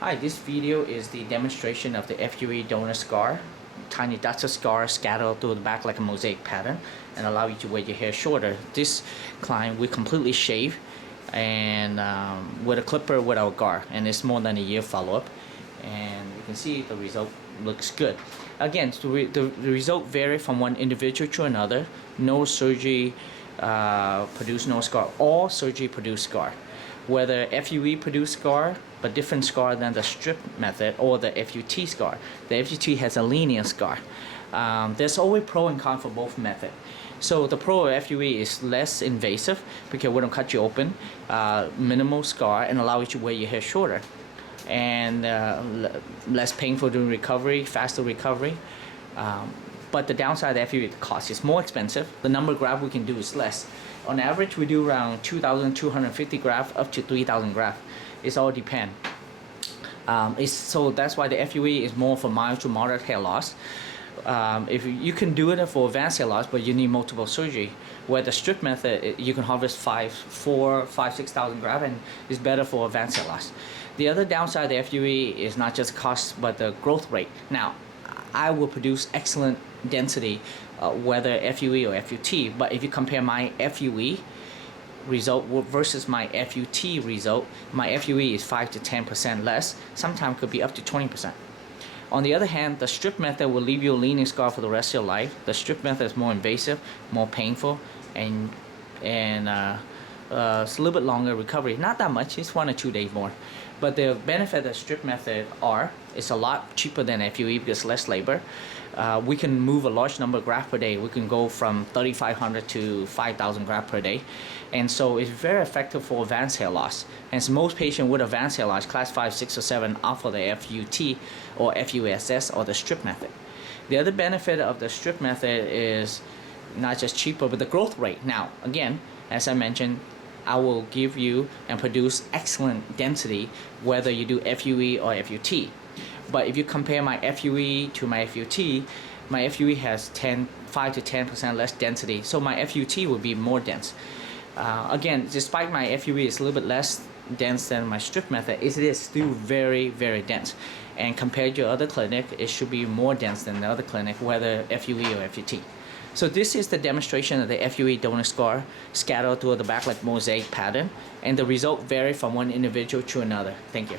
Hi, this video is the demonstration of the FUE donor scar. Tiny dots of scar scattered through the back like a mosaic pattern and allow you to wear your hair shorter. This client we completely shave and with a clipper with our gar, and it's more than a year follow-up, and you can see the result looks good. Again, the result vary from one individual to another. No surgery produce no scar. All surgery produce scar. Whether FUE produce scar, but different scar than the strip method or the FUT scar. The FUT has a linear scar. There's always pro and con for both methods. So the pro of FUE is less invasive because we don't cut you open, minimal scar, and allow you to wear your hair shorter, and less painful during recovery, faster recovery. But the downside of FUE, the cost is more expensive. The number of grafts we can do is less. On average, we do around 2,250 grafts up to 3,000 grafts. It's all depend. So that's why the FUE is more for mild to moderate hair loss. If you can do it for advanced hair loss, but you need multiple surgery. Where the strip method, you can harvest 6,000 grafts, and it's better for advanced hair loss. The other downside of the FUE is not just cost, but the growth rate. Now, I will produce excellent density, whether FUE or FUT, but if you compare my FUE result versus my FUT result, my FUE is 5 to 10% less, sometimes could be up to 20%. On the other hand, the strip method will leave you a linear scar for the rest of your life. The strip method is more invasive, more painful, and it's a little bit longer recovery. Not that much, it's 1 or 2 days more. But the benefit of the strip method it's a lot cheaper than FUE because less labor. We can move a large number of grafts per day. We can go from 3,500 to 5,000 grafts per day. And so it's very effective for advanced hair loss. And so most patients with advanced hair loss, class 5, 6, or 7, opt for the FUT or FUSS or the strip method. The other benefit of the strip method is not just cheaper, but the growth rate. Now, again, as I mentioned, I will give you and produce excellent density whether you do FUE or FUT. But if you compare my FUE to my FUE has 5 to 10% less density, so my FUT will be more dense. Again, despite my FUE is a little bit less dense than my strip method, it is still very, very dense. And compared to other clinic, it should be more dense than the other clinic, whether FUE or FUT. So this is the demonstration of the FUE donor scar scattered through the back like mosaic pattern, and the result vary from one individual to another. Thank you.